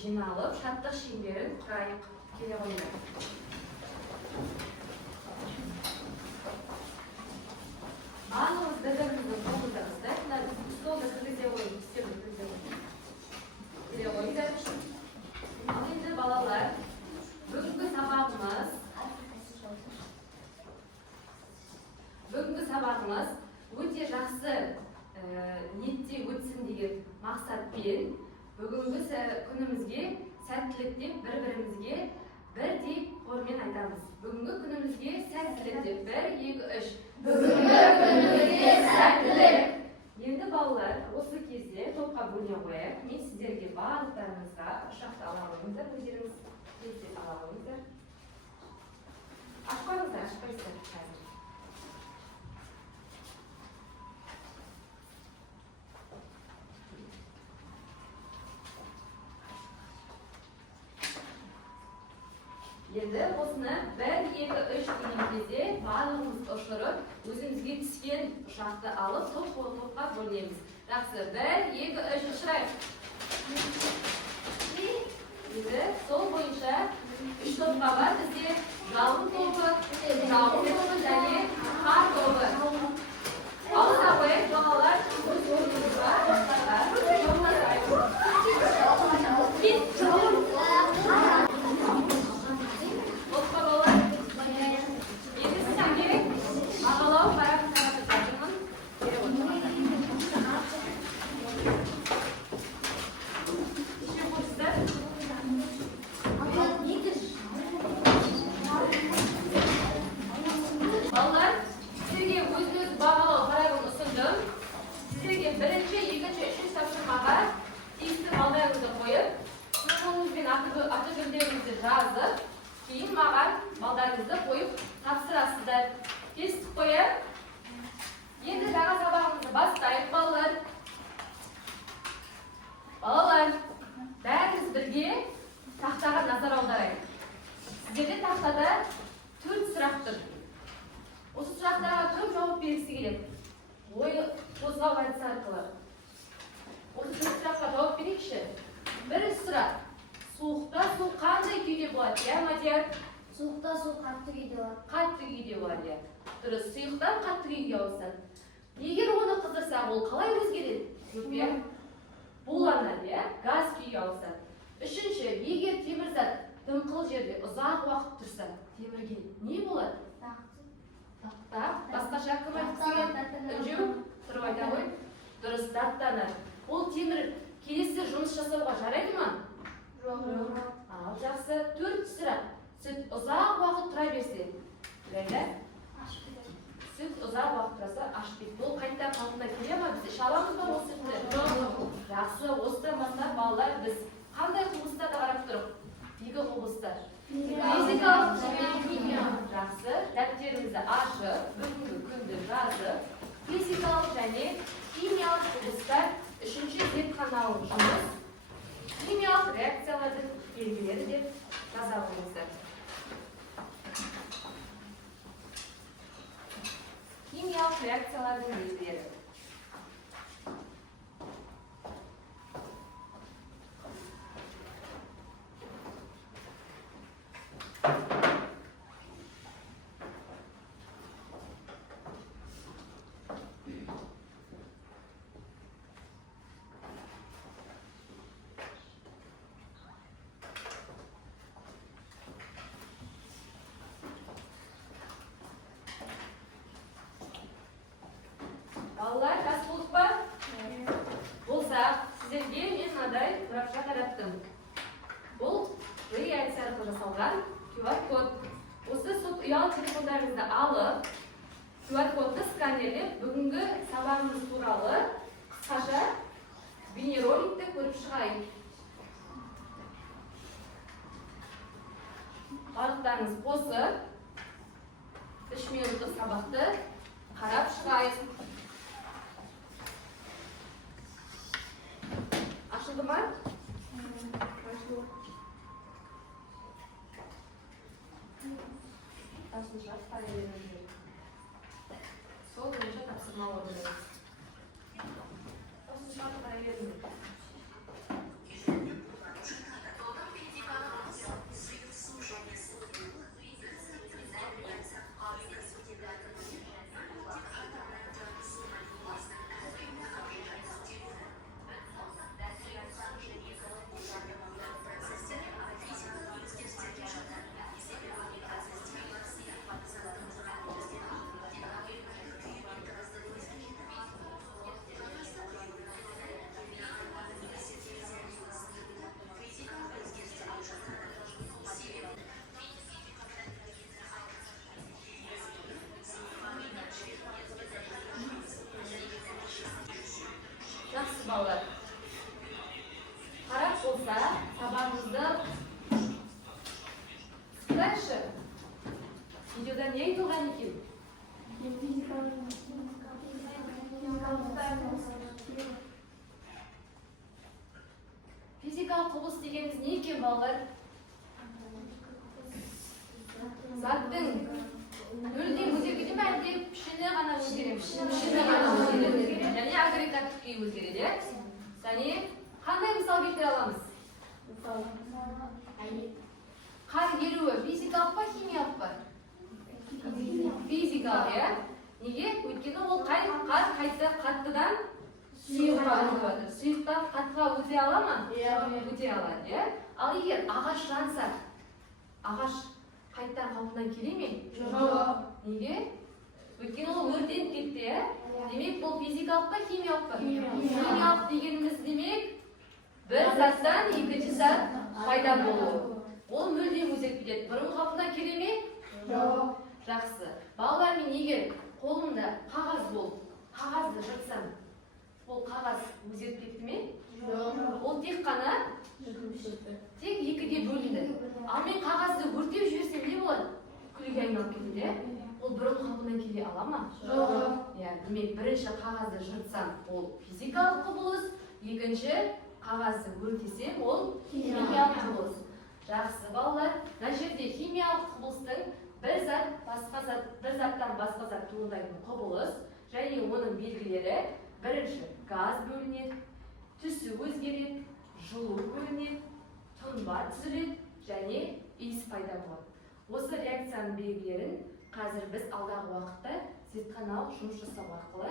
жиналып, шаттық шеңберін құрайық. Келе қойыңдар. Барлығымыз бір-бірімізді қолдаймыздар. Мына столды кіргізе қойып, үстелді кіргізе қойып. Келе қойыңдар. Ал енді балалар, бүгінгі сабағымыз өте жақсы ниетте өтсін деген мақсатпен бүгінгі күнімізге сәттілік деп бір-бірімізге бірдей хормен айтамыз. Бүгінгі күнімізге сәттілік деп 1, 2, 3. Бүгінгі күнімізге сәттілік. Енді балалар, осы кезде топқа бөліне қояйық. Мен сіздерге барлықтарыңызға ұшақты ала қойыңыздар, өздеріңіз тез ала қойыңыздар. Ашпаңыздар, ашпайсыздар қазір. Енді осыны 1, 2, 3 деген кезде барлығымыз ұшырып, өзімізге түскен ұшақты алып, топқа бөлінеміз. Жақсы, 1, 2, 3 ұшырайық. Енді сол бойынша 3 топқа бар. Бізде жалын тобы, және қар тобы. Ауызға қойып, балалар өз орныңызға жазып, кейін маған балдарыңызды қойып тапсырасыздар. Келістік қойып. Енді жаңа сабағымызды бастайық, балалар. Балалар, бәріміз бірге тақтаға назар аударайық. Сіздерде тақтада 4 сұрақ тұр. Осы сұрақтарға кім жауап бергісі келеді? Ойы қозғау әдісі арқылы. Осы 4 сұраққа жауап берейікші. Бірінші сұрақ. Суықта су қандай күйде болады, я, Мадияр? Суықта су қатты күйде болады. Қатты күйде болады, я. Дұрыс, сұйықтан қатты күйге ауысады. Егер оны қыздырсақ, ол қалай өзгереді? Көпе? Буланады, я? Газ күйге ауысады. Үшінші, егер темірзат дымқыл жерде ұзақ уақыт тұрса, темірге не болады? Тақтақ. Басқаша кім айтқысы келеді? Үнжеу? Тұрып айта ғой. Дұрыс, даттанады. Ол темір келесі жұмыс жасауға жарайды ма? Ал жақсы, 4 сұрақ. Сүт ұзақ уақыт тұра берсе, біледі? Сүт ұзақ уақыт тұраса, ашып кетті. Ол қайта қалпына келе ма? Біз іше аламыз ба ол сүтті? Жақсы, осыдан бастап балалар біз қандай құбылыстарды қарап тұрып? 2 құбылыстар. Физикалық және химиялық. Жақсы, дәптерімізді ашып, бүгінгі күнді жазып, физикалық және химиялық құбылыстар 3-ші зертханалық жұмыс. Химиялық реакциялардың белгілері деп жаза қойыңыздар. Химиялық реакциялардың белгілері. Балалар, жас болдық па? Болса, сіздерге мен мынадай сұрақша қараттым. Бұл реакция арқылы жасалған QR-код. Осы ұялы телефондарыңызды алып, QR-кодты сканерлеп, бүгінгі сабағымыз туралы қысқаша бейнероликті көріп шығайық. Барлықтарыңыз қосып, 3 минуттық сабақты қарап шығайық. Ашылды ма? Ашылды. Сол бойынша тапсырма орындайық. Осынша қарай беріңіз. дальше. Видеода не айтылған екен? Физикалық құбылыс дегеніміз не екен, балалар? Заттың нөлден өзгереді ме, әлде пішіні ғана өзгереді? Пішіні ғана өзгереді. Және агрегаттық күйі өзгереді. Және қандай мысал келтіре аламыз? Қар еруі физикалық па, химиялық па? Физикалық, иә? Неге? Өйткені ол қар қаттыдан сұйыққа өтіп жатыр. Сұйықтан қаттыға өте ала ма? Өте алады, иә? Ал егер ағаш жанса, ағаш қайттан қалпынан келе ме? Жоқ. Неге? Өйткені ол өртеніп кетті, иә? Демек, бұл физикалық па, химиялық па? Химиялық дегеніміз демек, бір заттан екінші зат пайда болу. Ол мүлдем өзгеріп кетеді. Бұрын қалпына келе ме? Жоқ. Жақсы. Балалар, мен егер қолымда қағаз болып, қағазды жыртсам, ол қағаз өзгеріп кетті ме? Жоқ. Ол тек қана екіге бөлінді. Ал мен қағазды өртеп жіберсем не болады? Күлге айналып кетеді. Ол бұрын қалпына келе ала ма? Жоқ. Демек, бірінші қағазды жыртсам, ол физикалық құбылыс, екінші қағазды өртесем, ол химиялық құбылыс. Жақсы, балалар, мына жерде химиялық құбылыстың бір заттан басқа зат туындайтын құбылыс, және оның белгілері: бірінші, газ бөлінеді, түсі өзгереді, жылу бөлінеді, тұнба түзіледі, және иіс пайда болады. Осы реакцияның белгілерін қазір біз алдағы уақытта зертханалық жұмыс жасау арқылы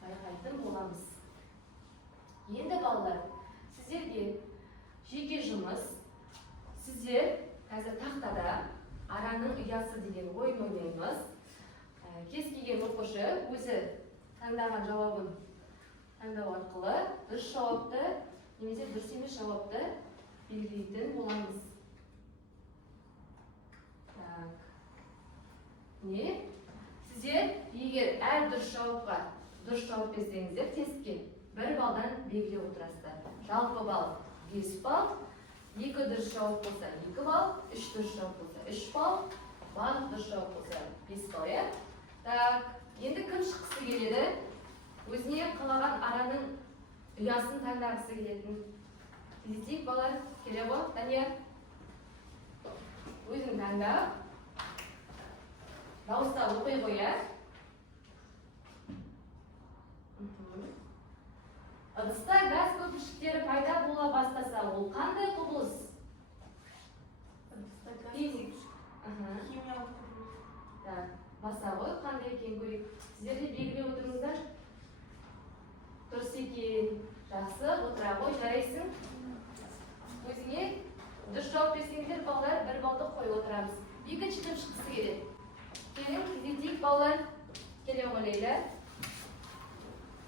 байқайтын боламыз. Енді балалар, сіздерге жеке жұмыс. Сіздер қазір тақтада араның ұясы деген ойын ойнаймыз. Кез келген оқушы өзі таңдаған жауабын таңдау арқылы дұрыс жауапты немесе дұрыс емес жауапты белгілейтін боламыз. Не? Сіздер егер әр дұрыс жауапқа дұрыс жауап берсеңіздер тестке 1 балдан белгілеп отырасыздар. Жалпы балл 5 балл, 2 дұрыс жауап болса 2 балл, 3 дұрыс жауап болса 3 балл, барлық дұрыс жауап болса 5 балл, иә? Так, енді кім шыққысы келеді? Өзіне қалаған араның ұясын таңдағысы келетін. Кездесейік, балалар, келе ғой, Дания? Өзің таңда. Дауыстап оқи ғой, иә? Ыдыста газ көпіршіктері пайда бола бастаса, ол қандай құбылыс? Химиялық құбылыс. Баса ғой, қандай екен көрейік. Сіздер де белгілеп отырыңыздар. Дұрыс екен. Жақсы, отыра ғой, жарайсың. Өзіңе дұрыс жауап берсеңіздер, балалар, 1 балды қойып отырамыз. Екінші кім шыққысы келеді? Келin, кездесейік, балалар. Келе ғой, Лейла.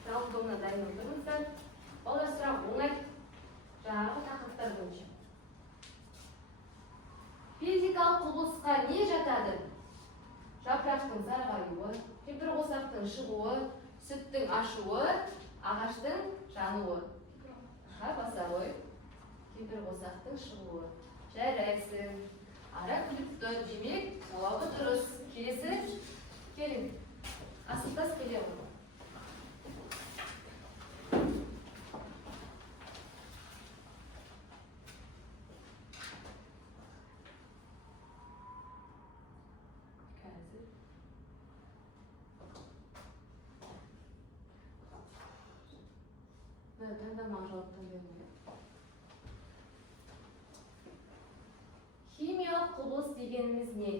Жалпы домна дайын отырыңыздар. Балалар, сұрақ оңай. Жаңағы тақырыптар бойынша. Физикалық құбылысқа не жатады? Жапырақтың сарғаюы, кемпірқосақтың шығуы, сүттің ашуы, ағаштың жануы. Баса ғой. Кемпірқосақтың шығуы. Жарайсың. Ара күліп тұр, демек, жауабы дұрыс. Келесі, келін. Асылтас келе ғой. Таңдамақ жауаптан бермейді. Химиялық құбылыс дегеніміз не?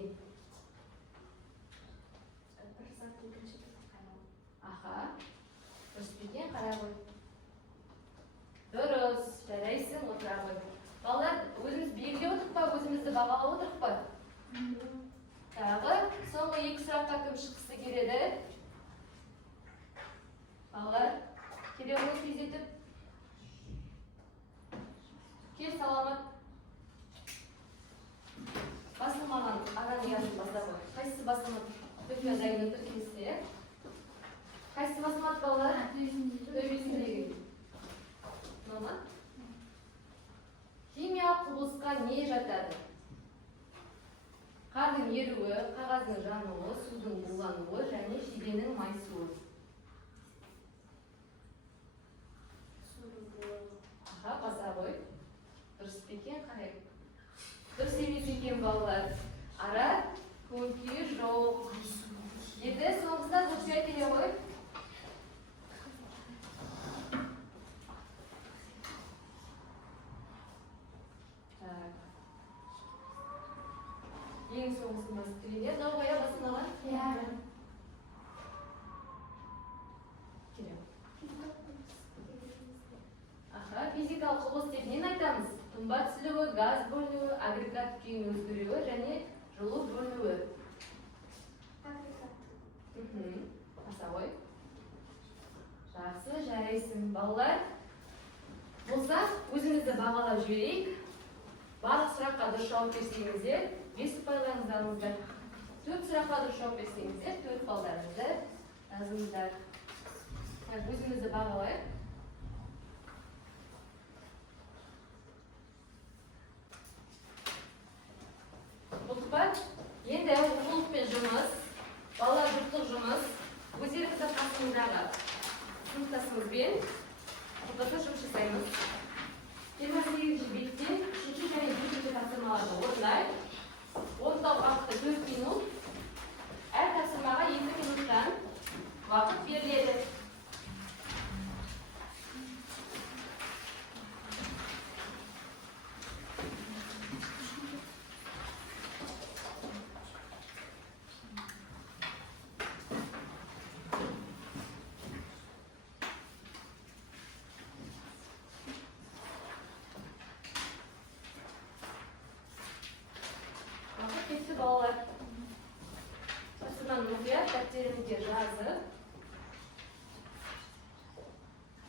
Аха, дұрыс берген, қара ғой. Дұрыс, жарайсың, отыра ғой. Балалар, өзіміз белгілеп отырық па, өзімізді бағалап отырық па? Тағы, соңғы 2 сұраққа кім шыққысы келеді? Балалар, келе оны тездетіп. Кел, саламат. Басылмаған араның ұясын баса ғой. Қайсысы басылмат? Төпе дайын отыр, келсе. Қайсысы басылмат, балалар? Төбесіндегі. Мама? Химиялық құбылысқа не жатады? еруі, қағаздың жануы, судың булануы және шиденің майысуы. Аха, баса ғой. Дұрыс па екен, қарай. Дұрыс емес екен балалар. Ара, көңкүй жоқ. Еді, соңғысында дұрыс айтыле ғой. Ең соңғысын басы тіліне. Дау қоя басынаған? Келем. Аха, физикалық құбылыс деп нені айтамыз? Тұнба түсілуі, газ бөлінуі, агрегат күйінің өзгеруі және жылу бөлінуі. Аса ғой. Жақсы, жарайсың. Балалар, болса, өзіңізді бағалап жіберейік. Барлық сұраққа дұрыс жауап берсеңіздер, 5 ұпайларыңызды алыңыздар. 4 сұраққа дұрыс жауап берсеңіздер, 4 балдарыңызды жазыңыздар. Өзімізді бағалайық. Бұлтпат, енді оқулықпен жұмыс, балалар жұптық жұмыс, өздеріңізді қасыңыздағы сыныптасыңызбен бұлтпатта жұмыс жасаймыз. 28-ші беттен 3-ші және 4-ші тапсырмаларды орындайық. Орындау уақыты 4 минут. Әр тапсырмаға 2 минуттан уақыт беріледі. Балалар, тапсырманы мұқият дәптеріңізге жазып,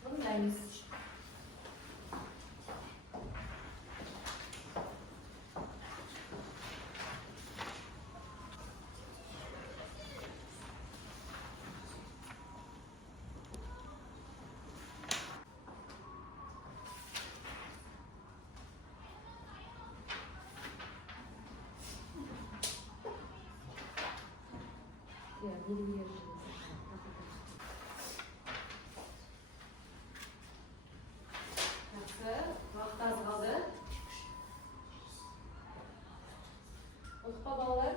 орындаймыз. Жақсы, уақыт аз қалды. Ұқпа балалар,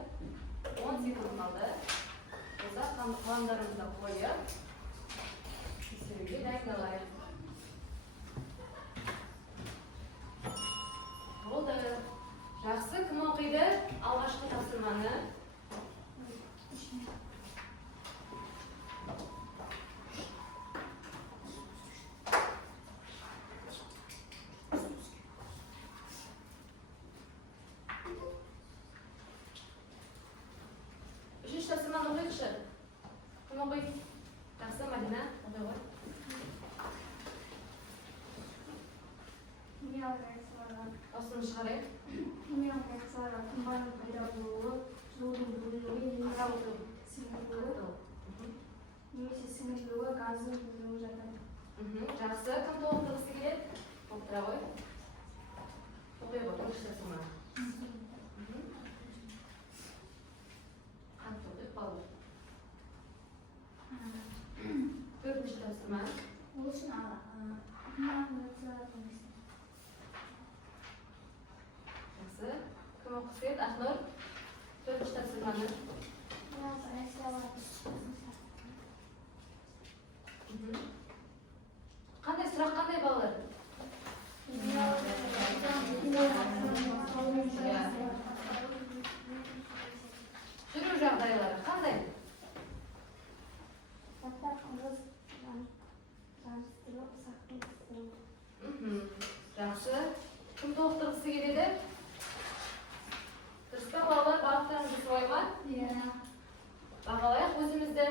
10 секунд қалды. Осыда қаламдарымызды қойып, тексеруге дайындалайық. Болды. Жақсы, кім оқиды? Алғашқы тапсырманы. Тапсырманы оқиықшы. Кім оқиды? Жақсы, Мадина, оқи ғой. Осыны шығарайық. химиялық реакцияларға тұнбаның пайда болуы, жылудың бөлінуі, минералдың сіңірілуі, немесе сіңірілуі, газдың бөлінуі жатады. Жақсы, кім толықтырғысы келеді? Толықтыра ғой. Оқи ғой, бірінші тапсырма. Қант оқиық балалар. Төртінші тапсырма. Ол үшін химиялық реакциялардың Жақсы, кім оқысы келеді? Ақнұр, төртінші тапсырманы. Қандай сұрақ, қандай балалар? Жүру жағдайлары қандай? Жақсы, кім толықтырғысы келеді? Дұрыс па балалар, бағыттарыңызды солай ма? Бағалайық өзімізді.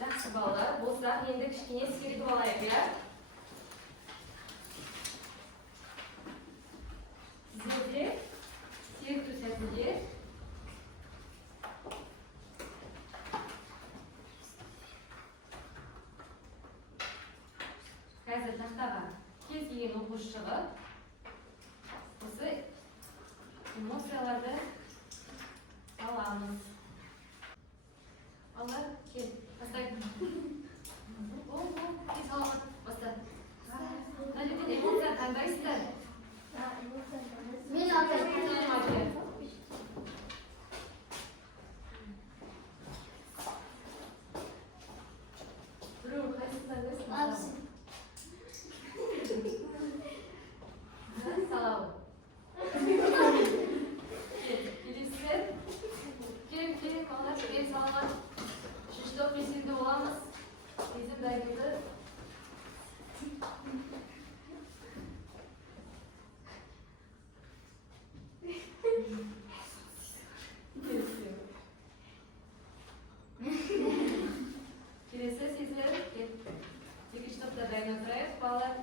Жақсы балалар, болсақ енді кішкене сергіп алайық, иә? Сіздерде сергіту сәтінде қазір тақтаға кез келген оқушы шығып Emosiyalarni alamiz. Allar, kel. Bastay. Tez salomat. Basta. Najmiddin, emotsiya qandaysizlar? Men Nima Birov qaysizlar? Salom. Kelisizlar? Keling, bolalar, kel salomat. Uchinchi o'qishingda bo'lamiz. Tezimdagini Kelesi sizler ikkinchi to'pda davom ettiraylik bolalar.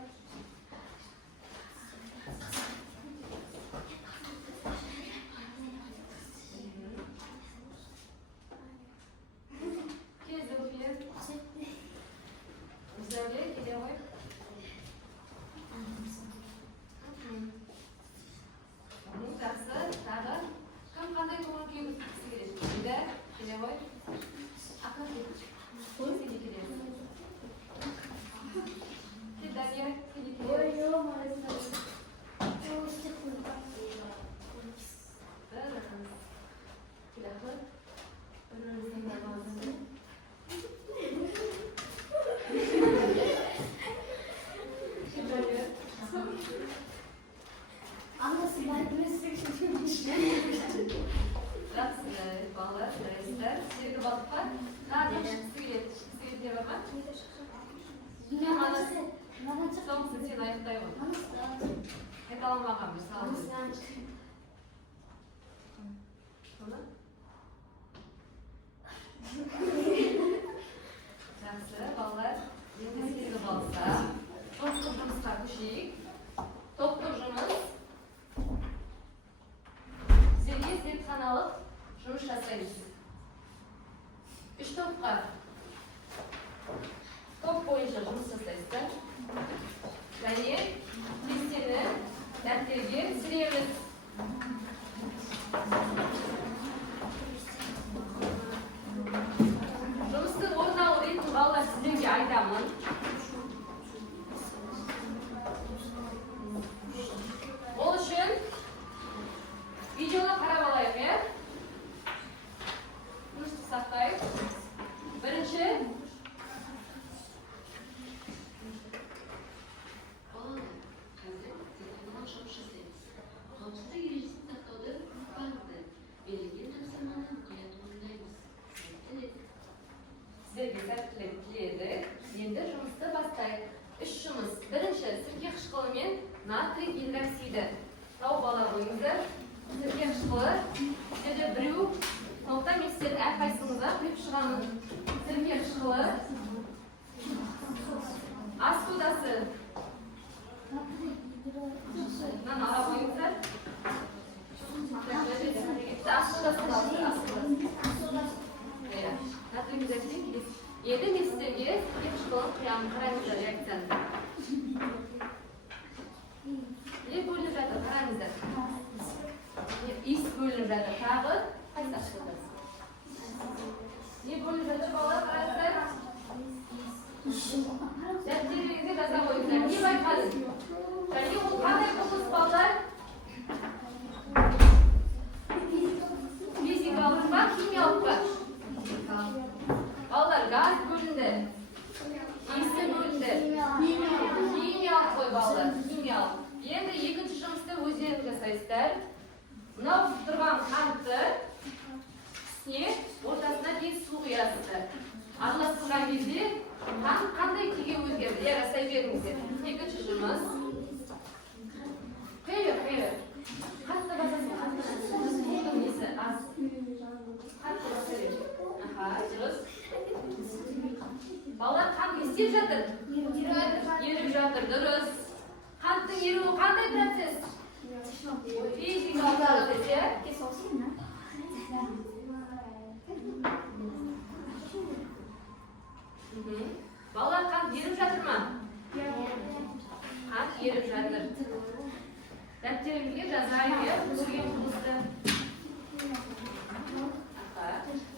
Дәптерімізге жазайық, иә, көрген құбылысты.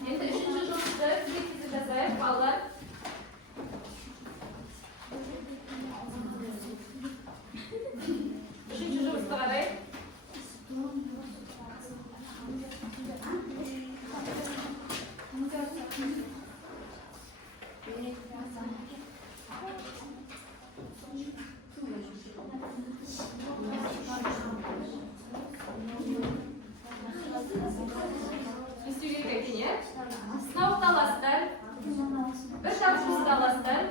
Енді үшінші жұмысты тізбекті жазайық, балалар. Үшінші жұмысты қарайық. Сынауды аласыздар, бір тапсырысты аласыздар,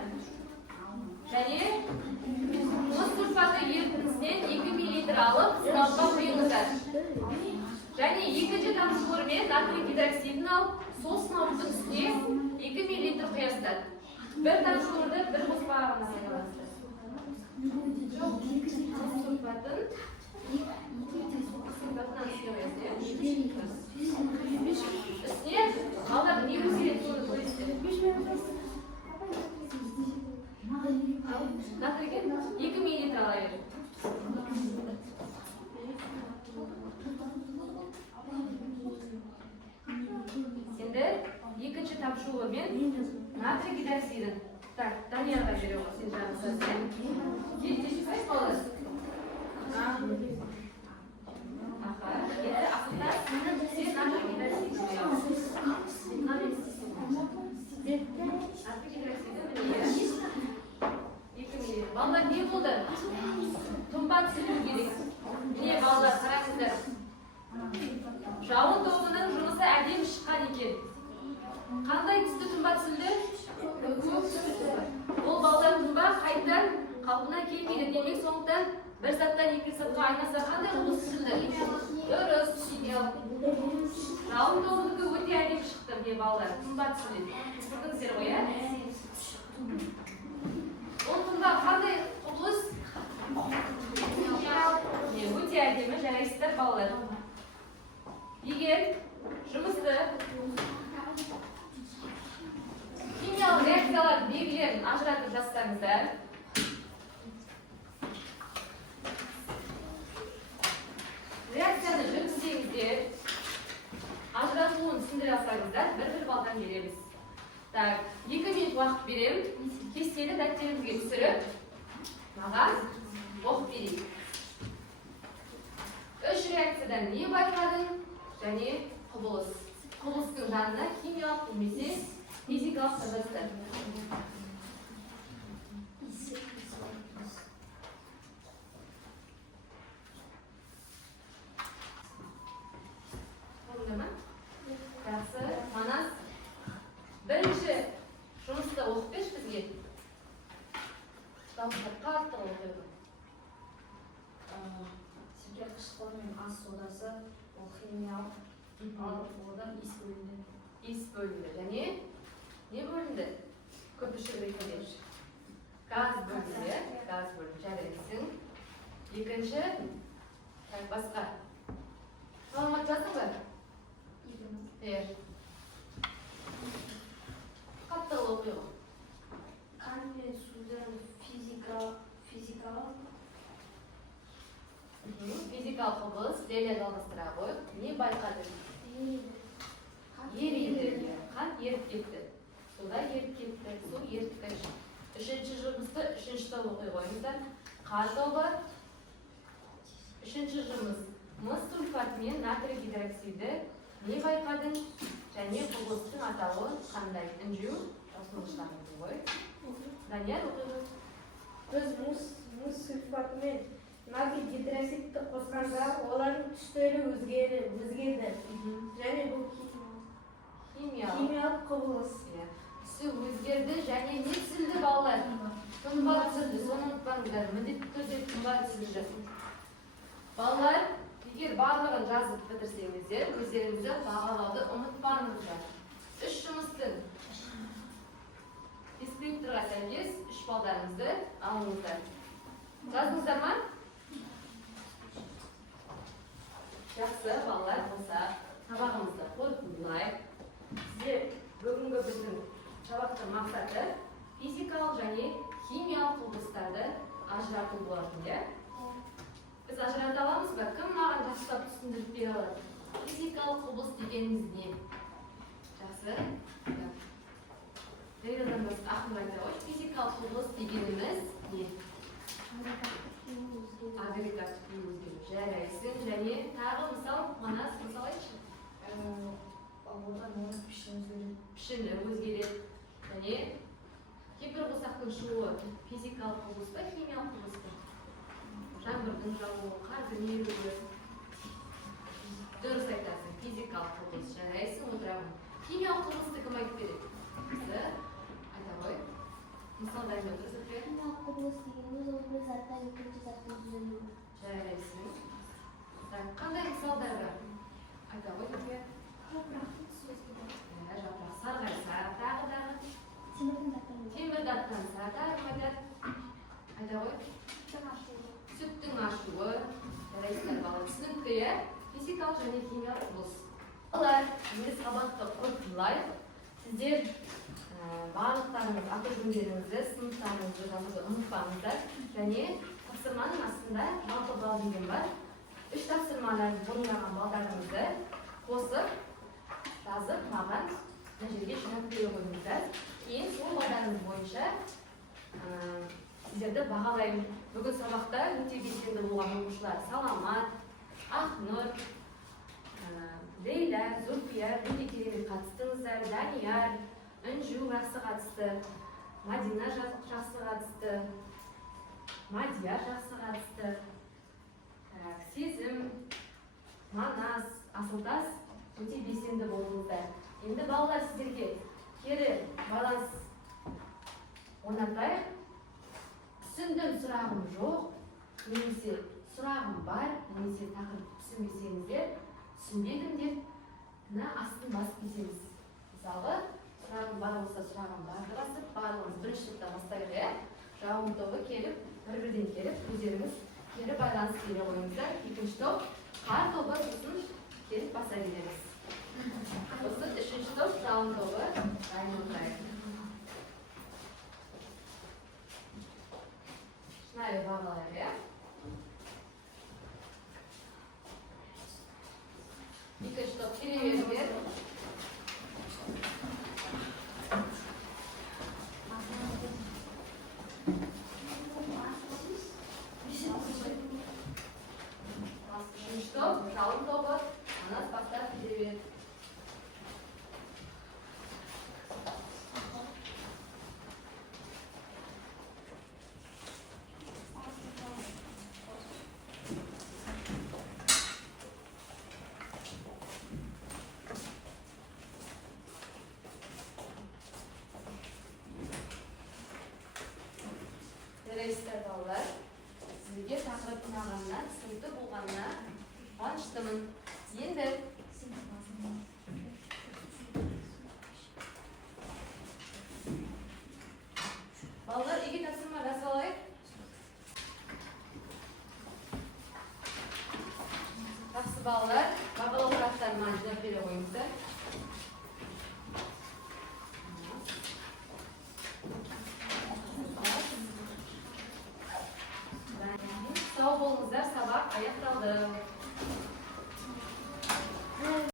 және мыс сульфаты ерітіндісінен 2 мл алып сынауға құйыңыздар. Және екінші тамшылармен натрий гидроксидін алып, сол сынауыздың үстіне 2 мл құясыздар. Бір тамшыларды бір қоспағына сайыласыздар. Мыс сульфатын үстіне балдар не өзгереді соны көресіздер. Натрийге 2 мл алайық. Енді екінші тамшылармен натрий гидроксидін. Так, Даниярға беремін, сен жағысыз. Кетеші қайсы қалды? Аха, енді ақында сен натрий гидроксидін береміз. Натрий гидроксидін міне. 2 мл. Балдар не болды? Тұнба түсіру керек. Міне балдар, қараңыздар. Жауын тобының жұмысы әдемі шыққан екен. Қандай түсті тұнба түсілді? Ол балдар тұнба қайтадан қалпына келмейді. Демек сондықтан бір саттан екі сатқа айнаса қандай құбылыс түсілді? Дұрыс, химиялық. Жауын тобынікі өте әдемі шықты міне балдар. Тұнба түсілді. Көрдіңіздер ғой, ә? Ол тұнба қандай құбылыс? Өте әдемі жарайсыздар балалар. Егер жұмысты химиялық реакциялардың белгілерін ажыратып жазсаңыздар, реакцияны жүргізсеңіздер, ажыратылуын түсіндіре алсаңыздар, бір балдан береміз. Так, 2 минут уақыт беремін. Кестені дәптерімізге түсіріп, маған оқып берейік. 3 реакциядан не байқадың? Және құбылыс. Құбылыстың жанына химиялық немесе физикалық сызықтар. Болды ма? Жақсы, Манас. Бірінші жұмысты оқып берші бізге. Дауыстар қатты оқиды. Сірке қышқылы мен ас содасы ол химиялық, ал одан иіс бөлінді. Иіс бөлінді. Және не бөлінді? Көпіршік ретінде. Газ бөлінді. Газ бөлінді. Жарайсың. Екінші, басқа. Саламат жаздың ба? Қатты оқиғы. Қан мен судың физикалық Физикалық құбылыс, дәлел жалғастыра қойып, не байқадың? Ериді. Қан еріп кетті. Суда еріп кетті. Су еріткіш. Үшінші жұмысты үшінші оқи қойыңыздар. Қар тобы. Үшінші жұмыс. Мыс сульфат мен натрий гидроксиді не байқадың? Және құбылыстың атауы қандай? Інжу, жасылғыштарын ғой. Данияр оқиғы. Біз мыс сульфаты мен натрий гидроксидті қосқанда олардың түстері өзгерді. Және бұл химиялық құбылыс. Түсі өзгерді және не түсілді балалар? Тұнба түсілді. Соны ұмытпаңыздар. Міндетті түрде тұнба түсілді. Балалар, егер барлығын жазып бітірсеңіздер, өздеріңізді бағалауды ұмытпаңыздар. 3 жұмыстың дискрипторға сәйкес 3 балдарыңызды алыңыздар. Жаздыңыздар ма? Жақсы, балалар болса, сабағымызды қорытындылайық. Сіздер бүгінгі біздің сабақтың мақсаты физикалық және химиялық құбылыстарды ажырату болатын, иә? Біз ажырата аламыз дұрыстап түсіндіріп бере алады. Физикалық құбылыс дегеніміз не? Жақсы? Лейладан басқа Ахмет айта қойшы. Физикалық құбылыс дегеніміз не? Агрегаттық күйі өзгеру. Жарайсың. Және тағы мысал, Манас мысал айтшы. Одан оның пішін өзгереді. Пішіні өзгереді. Және кемпір қосақтың шығуы физикалық құбылыс па, химиялық құбылыс па? Жаңбырдың жауы, қардың еруі. Дұрыс айтасың, физикалық құбылыс. Жарайсың, отырамын. Химиялық құбылысты кім айтып береді? Қызы, айта ғой. Мысал дайын отырсыз бе? Химиялық құбылыс дегеніміз ол бір заттан екінші заттың түзілуі. Жарайсың. Қандай мысалдар бар? Айта ғой, бізге. Топырақтың түсі өзгереді. Жапырақ сарғайса, тағы. Темірдің заттан Темір даттанса, тағы айтады. Айта ғой. түптің ашылуы. Сүттің ашуы. Жарайсыздар бала. Түсінікті, иә? Физикалық және химиялық құбылыс. Олар, енді сабақты қорытындылайық. Сіздер барлықтарыңыз аты-жөндеріңізді, сыныптарыңызды жазуды ұмытпаңыздар. Және тапсырманың астында жалпы балл деген бар. 3 тапсырмаларды орындаған балдарыңызды қосып, жазып, маған мына жерге жинап бере қойыңыздар. Кейін сол балдарыңыз бойынша сіздерді бағалаймын. Бүгін сабақта өте белсенді болған оқушылар Саламат, Ақнұр, Лейла, Зульфия өте керемет қатыстыңыздар. Данияр, Үнжу жақсы қатысты, Мадина жақсы қатысты, Мадияр жақсы қатысты, Сезім, Манас, Асылтас өте белсенді болдыңыздар. Енді балалар сіздерге кері байланыс орнатайық. Түсіндім, сұрағым жоқ, немесе сұрағым бар, немесе тақырып түсінбесеңіздер, түсінбедім деп астын басып кетеміз. Мысалы, сұрағым бар болса сұрағым барды басып, барлығымыз бірінші сыныптан бастайық, иә? Жауын тобы келіп, бір-бірден келіп, өздеріңіз кері байланыс бере қойыңыздар. Екінші топ, қар тобы сосын келіп баса береміз. Осы үшінші топ, жауын тобы дайын отырайық. Шынайы бағалар, иә? Екінші топ келе беріңдер. Үшінші топ, жалын тобы, Манас бастап келе береді. Жарайсыздар балалар, сізге тақырып ұнағанына, түсінікті болғанына қуаныштымын. Енді балалар үйге тапсырма жасалайық. Жақсы балалар, бағалау сұрақтарыма жинап бере қойыңыздар. Сау болыңыздар, сабақ аяқталды.